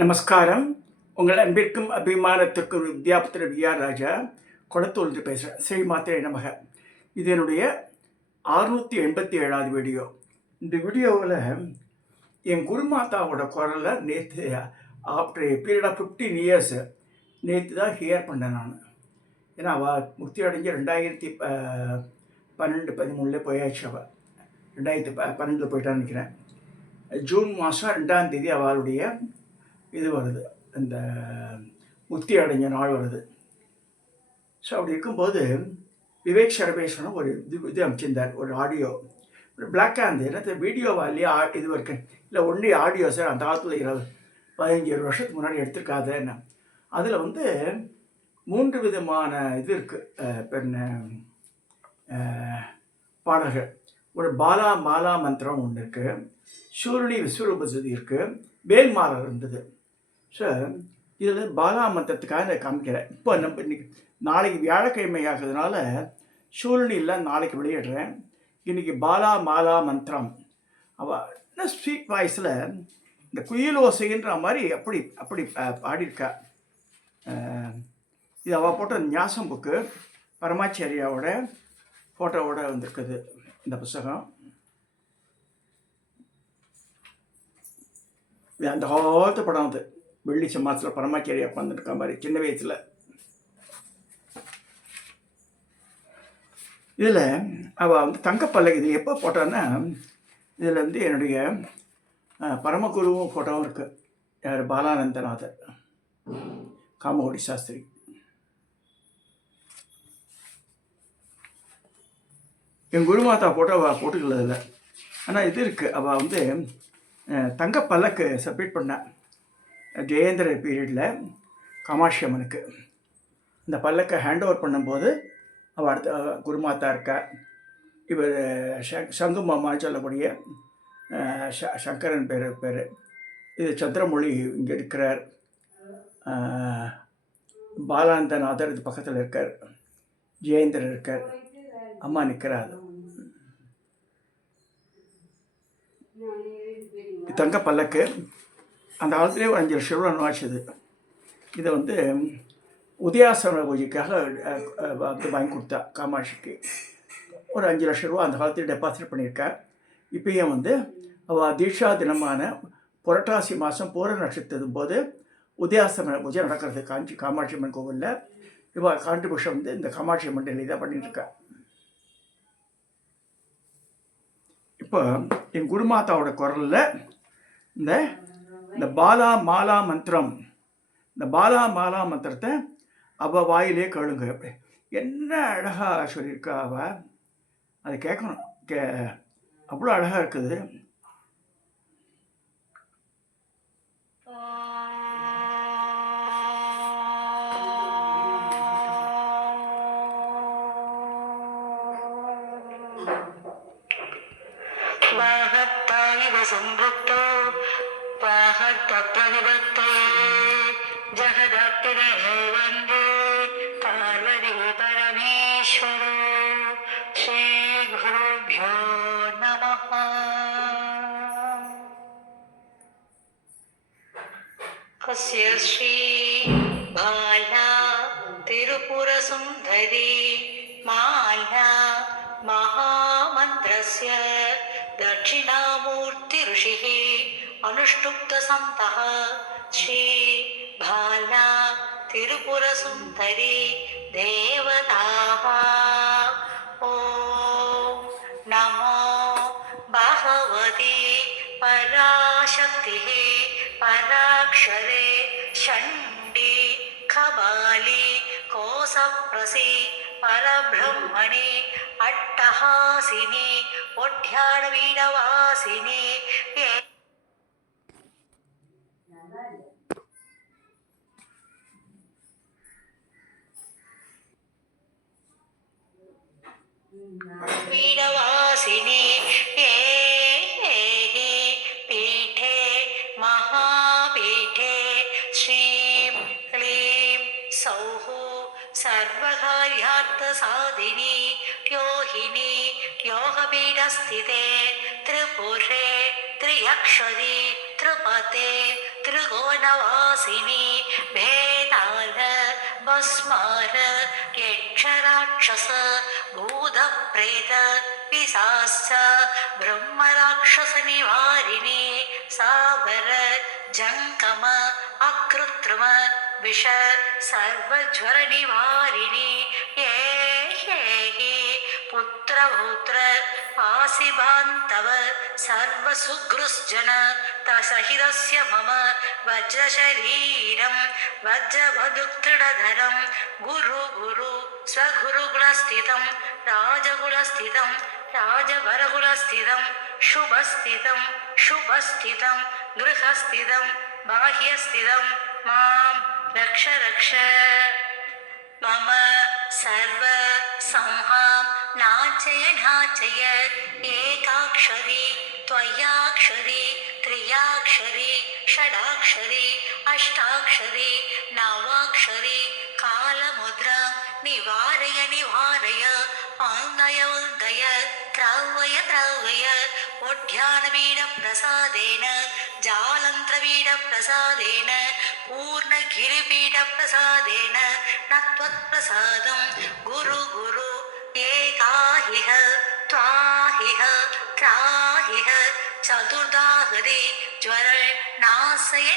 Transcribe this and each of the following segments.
நமஸ்காரம். உங்கள் அன்பிற்கும் அபிமானத்திற்கும் வித்யாபுத்திர விஆர் ராஜா கொளத்தூர்ந்து பேசுகிறேன். ஸ்ரீ மாத்திரை நமக. இது என்னுடைய 687வது வீடியோ. இந்த வீடியோவில் என் குருமாதாவோட குரலை நேற்று after a period of 15 years நேற்று தான் ஹியர் பண்ணேன் நான். ஏன்னா அவள் முக்தி அடைஞ்சு 2012-13 போயாச்சு. அவள் 2012 போயிட்டான்னு நினைக்கிறேன். ஜூன் மாதம் 2ஆம் தேதி அவளுடைய இது வருது, இந்த முக்தி அடைஞ்ச நாள் வருது. ஸோ அப்படி இருக்கும்போது விவேக் சரபேஸ்வரன் ஒரு இது அமைச்சிருந்தார், ஒரு ஆடியோ, ஒரு பிளாக்காக இருந்தது. என்ன வீடியோவா இல்லையா இது இருக்கு, இல்லை ஒன்லி ஆடியோ சார், அந்த காலத்தில் 15 வருஷத்துக்கு முன்னாடி எடுத்திருக்காத என்ன. அதில் 3 விதமான இது இருக்குது பாடல்கள். ஒரு பாலா மாலா மந்திரம் ஒன்று இருக்குது, சூரணி விஸ்வரூபதி இருக்குது, வேல்மாலர் இருந்தது. ஸோ இதில் பாலா மந்திரத்துக்காக நான் காமிக்கிறேன். இப்போ நம்ம இன்றைக்கி நாளைக்கு வியாழக்கிழமை ஆகிறதுனால சூரணி இல்லை, நாளைக்கு வெளியிடுறேன். இன்றைக்கி பாலா மாலா மந்திரம் அவள் என்ன ஸ்வீட் வாய்ஸில் இந்த குயில் ஓசைன்ற மாதிரி அப்படி அப்படி பாடியிருக்கா. இது அவள் போட்ட ஞாசம் புக்கு, பரமாச்சாரியாவோட ஃபோட்டோவோட வந்திருக்குது இந்த புஸ்தகம். அந்த காலத்து படம் அது, வெள்ளி சமாசத்தில் பரமாச்சாரியா உட்காந்துருக்க மாதிரி சின்ன வயசில். இதில் அவள் தங்கப்பல்லக்கு இது எப்போ போட்டான்னா, இதில் என்னுடைய பரமகுருவும் ஃபோட்டோவும் இருக்குது. யார்? பாலானந்தநாதர், காமகோடி சாஸ்திரி. என் குருமாதா ஃபோட்டோ அவள் போட்டுக்கல இல்லை, ஆனால் இது இருக்குது. அவள் தங்கப்பல்லக்கு சப்மிட் பண்ணாள் ஜெயேந்திர பீரியடில் காமாட்சி அம்மனுக்கு. இந்த பல்லக்கை ஹேண்ட் ஓவர் பண்ணும்போது அவள் அடுத்த குருமாதா இருக்கா. இவர் சங்கு மாமான்னு சொல்லக்கூடிய சங்கரன் பேர். இது சந்திரமொழி இங்கே இருக்கிறார். பாலானந்தநாதர் இது பக்கத்தில் இருக்கார். ஜெயேந்திரன் இருக்கார். அம்மா நிற்கிறார். தங்க பல்லக்கு அந்த காலத்திலே ஒரு 5 லட்சம் ரூபா ஆச்சுது. இதை உதயாசன பூஜைக்காக வாங்கி கொடுத்தா காமாட்சிக்கு. ஒரு 5 லட்சம் ரூபா அந்த காலத்தில் டெபாசிட் பண்ணியிருக்கா. இப்பயும் அவள் தீட்சா தினமான புரட்டாசி மாதம் பூர நட்சத்திரம் போது உதயாசன பூஜை நடக்கிறது காமாட்சி அம்மன் கோவிலில். இவள் கான்ட்ரிபியூஷன் இந்த காமாட்சி அம்மன் டெல்லி தான் பண்ணிட்டுருக்கா. இப்போ என் குருமாதாவோட குரலில் இந்த பாலா மாலா மந்திரம், இந்த பாலா மாலா மந்திரத்தை அவள் வாயிலே கேளுங்க. அப்படி என்ன அழகாக சொல்லியிருக்கா அவள், அதை கேட்கணும். அவ்வளோ அழகாக இருக்குது. कस्य श्री बाला तिरुपुरसुन्दरी माला महामन्त्रस्य दक्षिणामूर्ति ऋषिः अनुष्टुप्तसन्तः श्री बाला तिरुपुरसुन्दरी देवताः ॐ नमो भगवती पराशक्तिः पराक्षरे षण्डी खबाली कोसप्रसी परब्रह्मणि अट्टहासिनी ओढ्याडवीडवासिनी वीडवासिनी पीठे महापीठे श्रीं क्लीं सौः सर्वकार्यार्थसाधिनी योहिनी योगपीठस्थिते त्रिपुरे त्रियक्षरी त्रिपते त्रिकोणवासिनी भेदाल भस्मार यक्षराक्षस भूतप्रेत पिशाच ब्रह्मराक्षसनिवारिणी सागर जङ्गम अकृत्रिम विष सर्वज्वरनिवारिणी ये पुत्रभूत्र पासिबान्तव सर्वसुगृस्जन तसहितस्य मम वज्रशरीरं वज्रवदुक्तृढधरं गुरु स्वगुरुकुलस्थितं राजकुलस्थितं राजवरकुलस्थितं शुभस्थितं गृहस्थितं बाह्यस्थितं मां रक्ष मम सर्व संहां नाचय एकाक्षरी त्वयाक्षरी त्रियाक्षरी षडाक्षरी अष्टाक्षरी नवाक्षरी कालमुद्रा निवारय उदय त्रव्वय ओढ्यानपीठप्रसादेन जालन्त्रपीठप्रसादेन पूर्णगिरिपीठप्रसादेन न त्वत्प्रसादं गुरु एकाहिह त्वाहिह त्राहिह चतुर्दाहरि ज्वर नाशय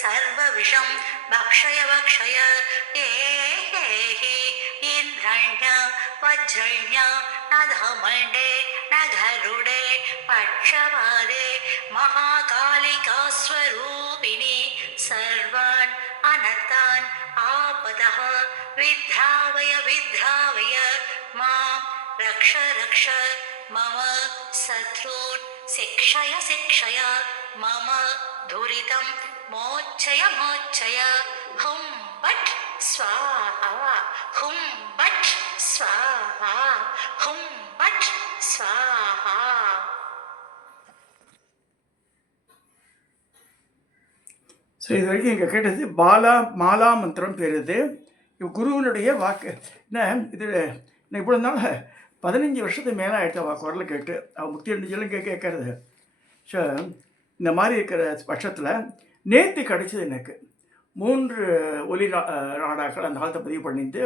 सर्वविषं भक्षय इन्द्रण्य वज्रण्य न धमण्डे न गरुडे पक्षपादे महाकालिकास्वरूपिणी सर्वान् अनर्थान् आपदः विद्रावय मां रक्ष मम शत्रून् शिक्षय मम दुरितं मोचय हुं बट् स्वाहा हुं बट् स्वाहा हुं बट् स्वाहा. ஸோ இது வரைக்கும் இங்கே கேட்டது மாலா மந்திரம் பேர். இது குருவினுடைய வாக்கு. என்ன இது நான் இவ்வளோ நாள் 15 வருஷத்துக்கு மேலே ஆகிட்டு அவள் குரலை கேட்டு அவள் முக்தி அடைஞ்சலும் கேட்கறது. ஸோ இந்த மாதிரி இருக்கிற பட்சத்தில் நேற்று கிடச்சிது எனக்கு 3 ஒலி நாடாக்கள் அந்த காலத்தை பதிவு பண்ணிட்டு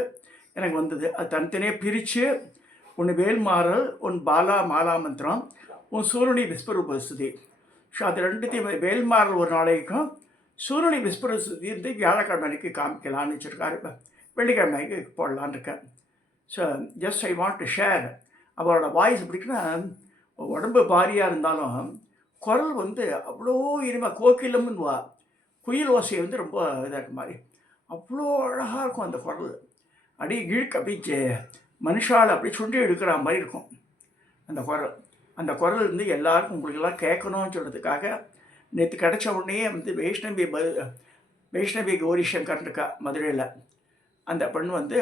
எனக்கு வந்தது. அது தனித்தனியாக பிரித்து ஒன்று வேல்மாறல், ஒன்று மாலா மந்திரம், ஒன்று சூரணி விஸ்வரூபஸ்துதி. ஸோ அது ரெண்டுத்தையும் வேல்மாறல் ஒரு நாளைக்கும் சூரணி விஸ்வரூபஸ்துதி வந்து வியாழக்கிழமைக்கு காமிக்கலான்னு வச்சுருக்காரு. வெள்ளிக்கிழமைக்கு போடலான்னு இருக்கேன். So just I want to share. அவரோட வாய்ஸ் எப்படின்னா உடம்பு பாரியாக இருந்தாலும் குரல் வந்து அவ்வளோ இனிமையாக கோகிலம்னு குயில் ஓசை வந்து ரொம்ப இதாக இருக்க மாதிரி அவ்வளோ அழகாக இருக்கும் அந்த குரல். அப்படி அப்படி மனுஷால் அப்படி சுண்டி எடுக்கிற மாதிரி இருக்கும் அந்த குரல் வந்து எல்லாருக்கும் உங்களுக்கெல்லாம் கேட்கணும்னு சொல்கிறதுக்காக நேற்று கிடச்ச உடனே வந்து வைஷ்ணவி கௌரி சங்கர் இருக்கா மதுரையில். அந்த பெண் வந்து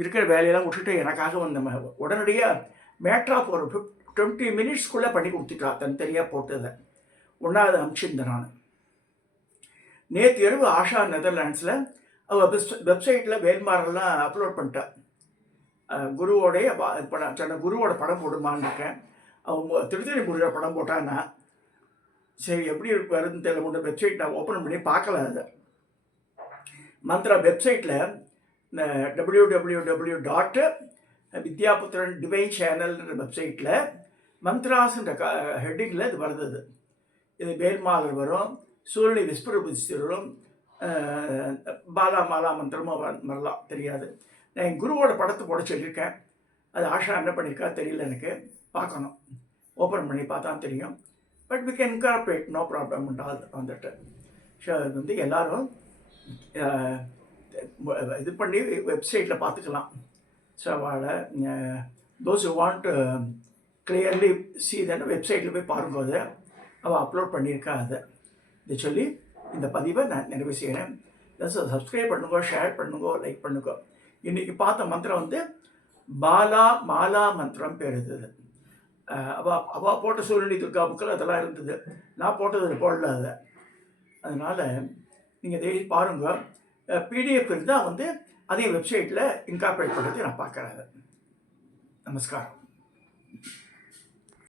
இருக்கிற வேலையெல்லாம் விட்டுட்டு எனக்காக வந்த உடனடியாக மேட்ராப் ஒரு 20 மினிட்ஸ்க்குள்ளே பண்ணி கொடுத்துட்டா. தனித்தனியாக போட்டதை ஒன்றாவது அனுப்பிச்சிருந்தேன் நான். நேற்று இரவு ஆஷா நெதர்லாண்ட்ஸில் அவள் வெப்சைட்டில் வேல்மாரெல்லாம் அப்லோட் பண்ணிட்டான். குருவோடைய படம் சொன்ன குருவோட படம் போடுமான்னு இருக்கேன். அவங்க திருத்தணி முருகர் படம் போட்டான்னா சரி எப்படி வருதுன்னு தெரியல. முன்ன வெப்சைட் நான் ஓப்பன் பண்ணி பார்க்கல. அதை மந்த்ரா வெப்சைட்டில் www.வித்யாபுத்திரன் டிவைன் சேனல்ன்ற வெப்சைட்டில் மந்த்ராஸ்ன்ற ஹெட்டிங்கில் இது வருது. இது வேல்மாலர் வரும், சூரணி விஸ்வரூபஸ்துதி வரும், மாலா மந்திரமும் வரலாம். தெரியாது. நான் என் குருவோட படத்தை போட சொல்லியிருக்கேன். அது ஆஷா என்ன பண்ணியிருக்கா தெரியல, எனக்கு பார்க்கணும். ஓப்பன் பண்ணி பார்த்தா தெரியும். But we can incorporate, no problem உண்டாது வந்துட்டு. ஸோ அது வந்து எல்லோரும் இது பண்ணி வெப்சைட்டில் பார்த்துக்கலாம். ஸோ அவளை those you want clearly C தானே வெப்சைட்டில் போய் பாரும்போது அவள் அப்லோட் பண்ணியிருக்கா. அதை இதை சொல்லி இந்த பதிவை நான் நிறைவு செய்கிறேன். சப்ஸ்கிரைப் பண்ணுங்க, ஷேர் பண்ணுங்க, லைக் பண்ணுங்க. இன்றைக்கி பார்த்த மந்திரம் வந்து மாலா மந்திரம் பேர் இருந்தது. அவள் போட்ட சூரியனி துர்கா புக்கில் அதெல்லாம் இருந்தது. நான் போட்டது போடல அதை. அதனால் நீங்கள் இதை பாருங்கள். பிடிஎஃப் இருந்தால் வந்து அதே வெப்சைட்டில் இன்கார்பரேட் பண்ணுறது நான் பார்க்குறேன். நமஸ்காரம்.